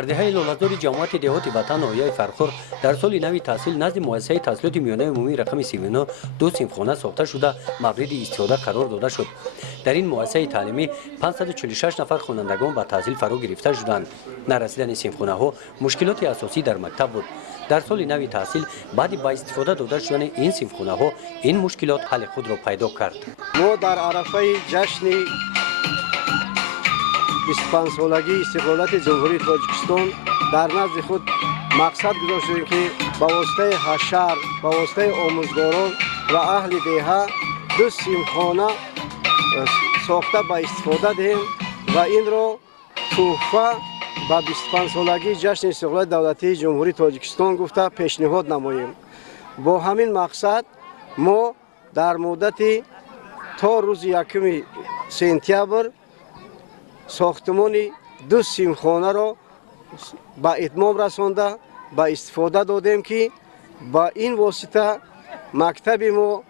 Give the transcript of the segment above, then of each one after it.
در دهه لوله‌زار جماعت دهات وطن ناحیه فرخور در سال نوی تحصیل نزد مؤسسه تحصیلات میانه عمومی رقم 39 دو صنفخانه ساخته شده مورد استفاده قرار داده شد. در این مؤسسه تعلیمی 546 نفر خوانندگان به تحصیل فرا گرفته شدند. نرسیدن صنفخانه ها مشکلات اساسی در مکتب بود. در سال نوی تحصیل بعد با استفاده داده شدن این صنفخانه ها این مشکلات حل خود را پیدا کرد. ما در عرفه جشن 25 سالگی استقلالت جمهوری تاجیکستان در نزد خود مقصد گذاشتیم که با واسطه حشر، با واسطه آموزگاران و اهل دهه دو صنفخانه ساخته با استفاده دهیم و این را تحفه با 25 سالگی جشن استقلال دولتی جمهوری تاجیکستان گفته پیشنهاد نماییم. با همین مقصد ما در مدت تا روز 1 سپتامبر ساختمان دو صنفخانه را به اتمام رسانده با استفاده دادیم که با این واسطه مکتب ما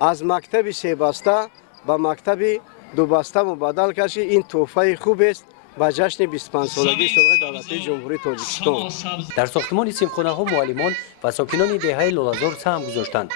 از مکتب 3 بسته به مکتب 2 بسته مبادل کردیم. این تحفه خوب است با جشن 25 سالگی استقلال دولتی جمهوری تاجیکستان. در ساختمان صنفخانه ها معلمان و ساکنان دهه لوله‌زار سهم گذاشتند.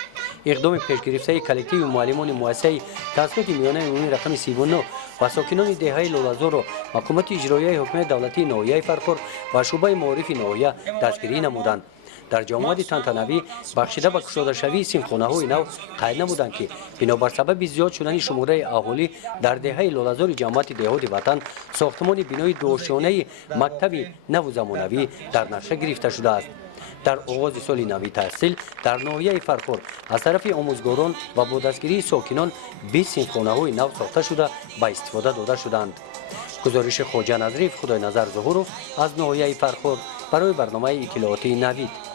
اقدام پیشگرفته کلکتیو معلمان مؤسسه تحصیلات میانه عمومی رقم 39 و ساکنان دهه لوله‌زار را حکومت اجرایی حکومت دولتی ناحیه فرخور و شعبه معارف ناحیه دستگیری نمودند. در جامعات تنتنوی بخشیده به گشاده شوی صنفخانه های نو قید نمودند که بنابر سبب زیاد شدن شماره اهالی در دهه لوله‌زار جماعت دهات وطن ساختمان بنای دوشانه مکتب نو زمانوی در نقشه گرفته شده است. در آغاز سال نوی تحصیل در ناحیه فرخور از طرف آموزگاران و با دستگیری ساکنان 20 صنفخانه های نو ساخته شده به استفاده داده شدند. گزارش خواجه نظریف خدای نظر ظهورов از ناحیه فرخور برای برنامه اطلاعاتی نوید.